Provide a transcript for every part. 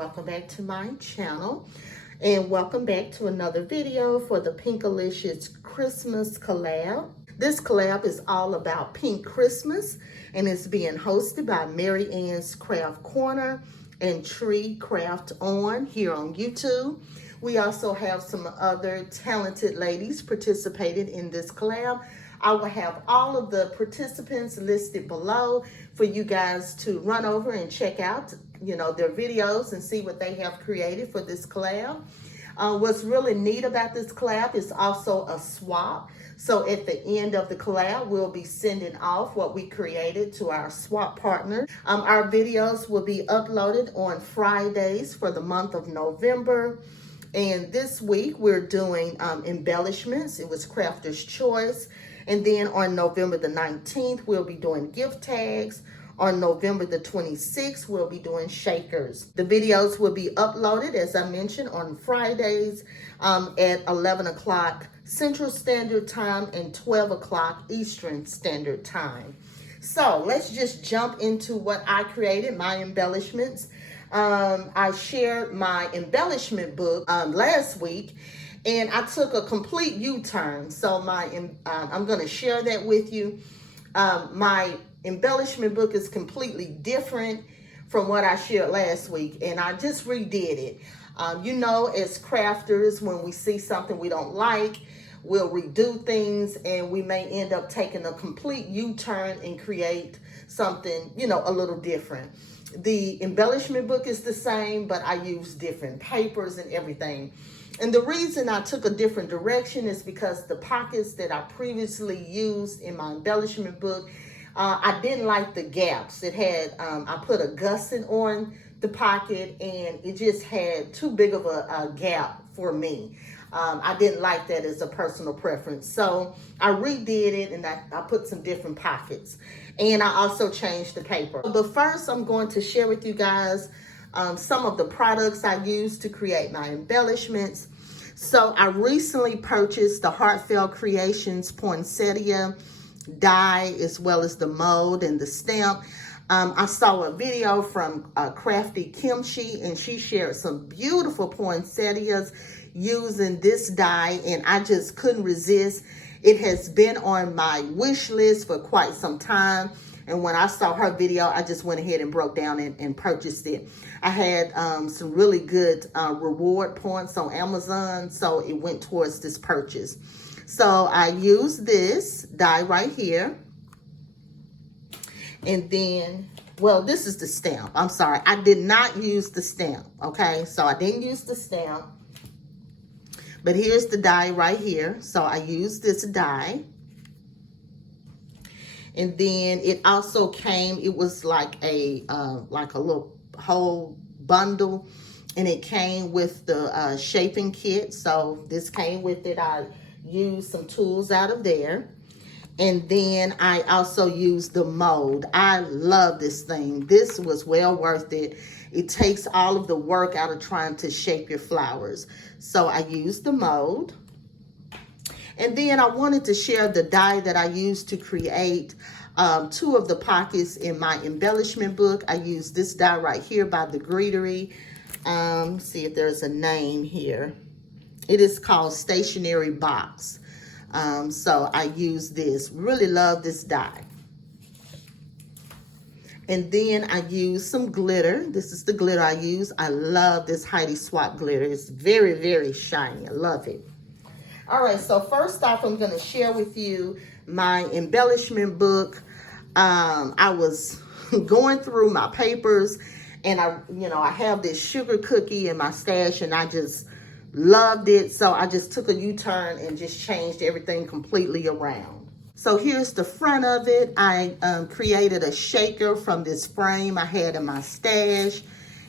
welcome back to my channel, and welcome back to another video for the Pinkalicious Christmas collab. This collab is all about pink Christmas, and it's being hosted by Marianns Craft Corner and Tree Craft On here on YouTube. We also have some other talented ladies participating in this collab. I will have all of the participants listed below for you guys to run over and check out, their videos and see what they have created for this collab. What's really neat about this collab is also a swap. So at the end of the collab, we'll be sending off what we created to our swap partners. Our videos will be uploaded on Fridays for the month of November. And this week we're doing embellishments. It was Crafter's Choice. And then on November the 19th, we'll be doing gift tags. On November the 26th, we'll be doing shakers. The videos will be uploaded, as I mentioned, on Fridays at 11 o'clock Central Standard Time and 12 o'clock Eastern Standard Time. So let's just jump into what I created, my embellishments. I shared my embellishment book last week, and I took a complete U-turn. So I'm going to share that with you. My embellishment book is completely different from what I shared last week, and I just redid it. As crafters, when we see something we don't like, we'll redo things, and we may end up taking a complete U-turn and create something, a little different. The embellishment book is the same, but I use different papers and everything. And the reason I took a different direction is because the pockets that I previously used in my embellishment book, I didn't like the gaps. It had, I put a gusset on the pocket, and it just had too big of a gap for me. I didn't like that as a personal preference. So I redid it, and I put some different pockets. And I also changed the paper. But first, I'm going to share with you guys some of the products I used to create my embellishments. So I recently purchased the Heartfelt Creations poinsettia die, as well as the mold and the stamp. I saw a video from Crafty Kimchi, and she shared some beautiful poinsettias using this die, and I just couldn't resist. It has been on my wish list for quite some time, and when I saw her video, I just went ahead and broke down and purchased it. I had some really good reward points on Amazon, so it went towards this purchase. So I used this die right here. And then, well, this is the stamp. I'm sorry, I did not use the stamp, okay? So I didn't use the stamp. But here's the die right here. So I used this die. And then it also came, it was like a little whole bundle. And it came with the shaping kit. So this came with it. I used some tools out of there. And then I also used the mold. I love this thing. This was well worth it. It takes all of the work out of trying to shape your flowers. So I used the mold. And then I wanted to share the die that I used to create two of the pockets in my embellishment book. I used this die right here by the Greetery. See if there's a name here. It is called Stationery Box. So I use this. Really love this die. And then I use some glitter. This is the glitter I use. I love this Heidi Swap glitter. It's very, very shiny. I love it. All right, so first off, I'm going to share with you my embellishment book. I was going through my papers, and I have this sugar cookie in my stash, and I just loved it. So I just took a U-turn and just changed everything completely around. So here's the front of it. I created a shaker from this frame I had in my stash.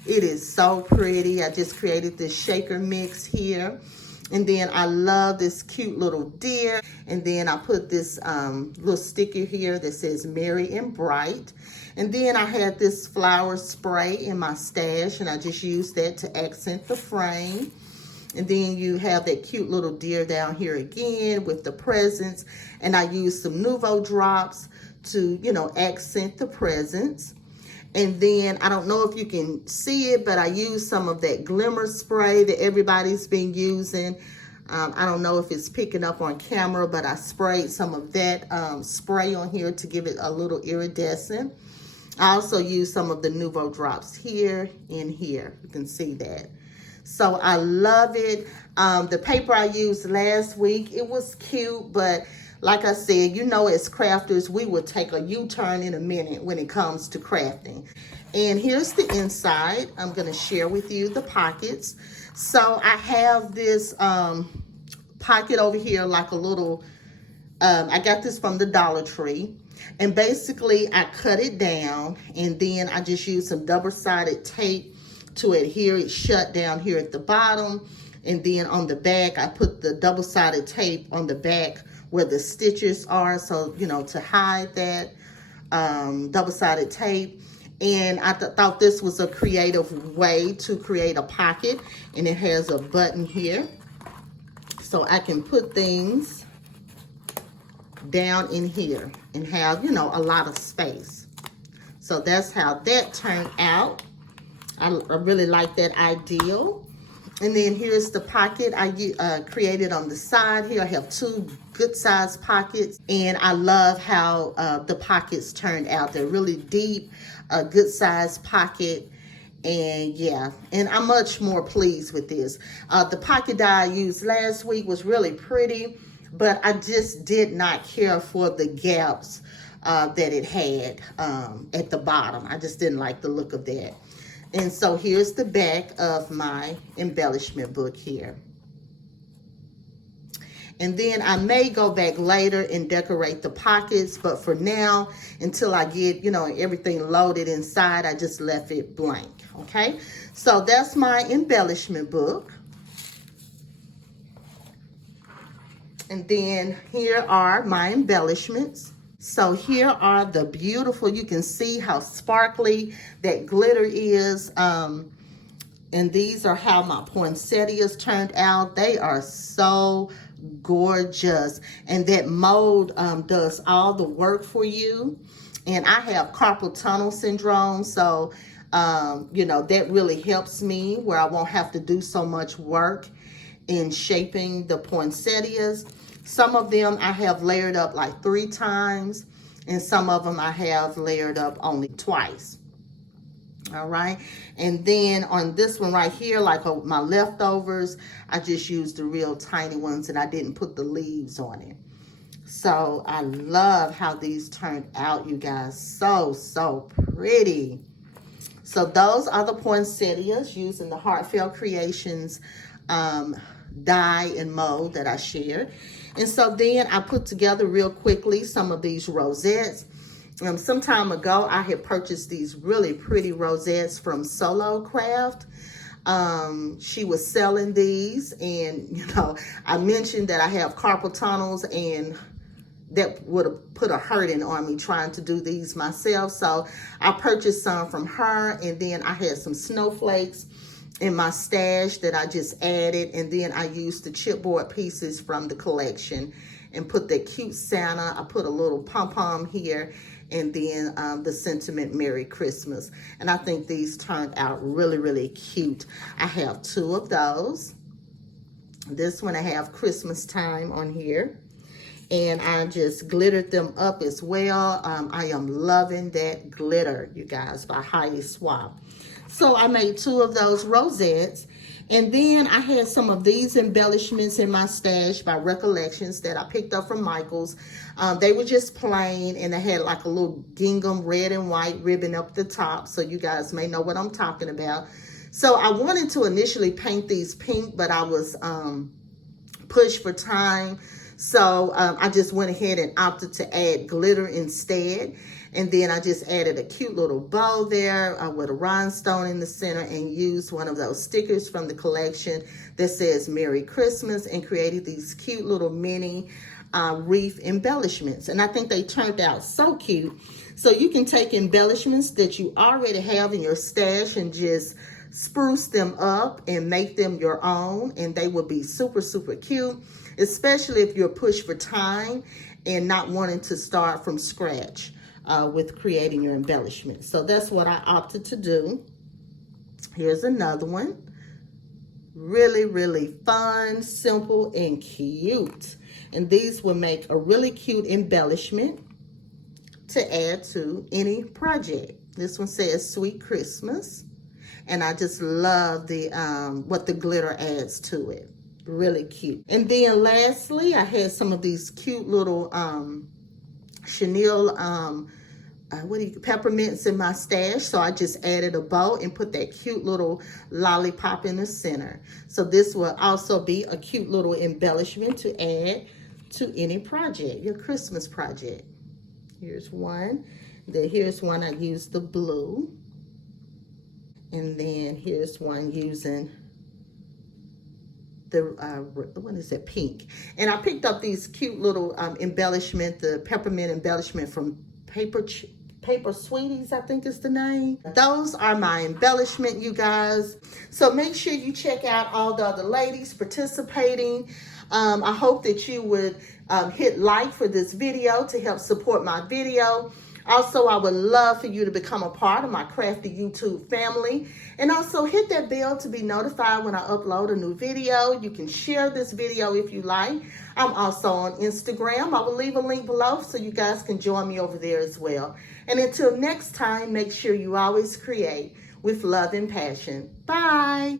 It is so pretty. I just created this shaker mix here. And then I love this cute little deer. And then I put this little sticker here that says Merry and Bright. And then I had this flower spray in my stash, and I just used that to accent the frame. And then you have that cute little deer down here again with the presents. And I used some Nouveau drops to, accent the presents. And then I don't know if you can see it, but I used some of that glimmer spray that everybody's been using. I don't know if it's picking up on camera, but I sprayed some of that spray on here to give it a little iridescent. I also used some of the Nouveau drops here and here. You can see that. So I love it. The paper I used last week, it was cute, but like I said, you know, as crafters, we will take a U-turn in a minute when it comes to crafting. And here's the inside. I'm going to share with you the pockets. So I have this pocket over here, like a little, I got this from the Dollar Tree. And basically, I cut it down, and then I just used some double-sided tape to adhere it shut down here at the bottom. And then on the back, I put the double-sided tape on the back where the stitches are, so, you know, to hide that double-sided tape. And I thought this was a creative way to create a pocket. And it has a button here, so I can put things down in here and have, you know, a lot of space. So that's how that turned out. I really like that ideal. And then here's the pocket I created on the side here. I have two good sized pockets, and I love how the pockets turned out. They're really deep, a good sized pocket. And yeah, and I'm much more pleased with this. The pocket die I used last week was really pretty, but I just did not care for the gaps that it had at the bottom. I just didn't like the look of that. And so here's the back of my embellishment book here. And then I may go back later and decorate the pockets, but for now, until I get, you know, everything loaded inside, I just left it blank, okay? So that's my embellishment book. And then here are my embellishments. So here are the beautiful, you can see how sparkly that glitter is. And these are how my poinsettias turned out. They are so gorgeous. And that mold does all the work for you. And I have carpal tunnel syndrome, so you know, that really helps me where I won't have to do so much work in shaping the poinsettias. Some of them I have layered up like 3 times, and some of them I have layered up only twice. All right, and then on this one right here, like my leftovers, I just used the real tiny ones, and I didn't put the leaves on it. So I love how these turned out, you guys. So pretty. So those are the poinsettias using the Heartfelt Creations die and mold that I shared. And so then I put together real quickly some of these rosettes. Some time ago, I had purchased these really pretty rosettes from Solo Craft. She was selling these, and you know, I mentioned that I have carpal tunnels, and that would have put a hurting on me trying to do these myself. So I purchased some from her, and then I had some snowflakes in my stash that I just added, and then I used the chipboard pieces from the collection and put that cute Santa. I put a little pom-pom here, and then the sentiment Merry Christmas. And I think these turned out really cute. I have 2 of those. This one I have Christmas time on here, and I just glittered them up as well. I am loving that glitter, you guys, by Heidi Swap. So I made 2 of those rosettes. And then I had some of these embellishments in my stash by Recollections that I picked up from Michael's. They were just plain, and they had like a little gingham red and white ribbon up the top. So you guys may know what I'm talking about. So I wanted to initially paint these pink, but I was pushed for time. So I just went ahead and opted to add glitter instead. And then I just added a cute little bow there with a rhinestone in the center, and used one of those stickers from the collection that says Merry Christmas, and created these cute little mini wreath embellishments. And I think they turned out so cute. So you can take embellishments that you already have in your stash and just spruce them up and make them your own, and they will be super cute, especially if you're pushed for time and not wanting to start from scratch. with creating your embellishment. So that's what I opted to do. Here's another one. Really, really fun, simple, and cute. And these will make a really cute embellishment to add to any project. This one says Sweet Christmas. And I just love the what the glitter adds to it. Really cute. And then lastly, I had some of these cute little chenille peppermints in my stash. So I just added a bow and put that cute little lollipop in the center. So this will also be a cute little embellishment to add to any project, your Christmas project. Here's one. Then here's one I used the blue. And then here's one using the, what is it, pink. And I picked up these cute little embellishment, the peppermint embellishment from Paper Sweeties, I think is the name. Those are my embellishment, you guys. So make sure you check out all the other ladies participating. I hope that you would hit like for this video to help support my video. Also, I would love for you to become a part of my crafty YouTube family. And also hit that bell to be notified when I upload a new video. You can share this video if you like. I'm also on Instagram. I will leave a link below so you guys can join me over there as well. And until next time, make sure you always create with love and passion. Bye.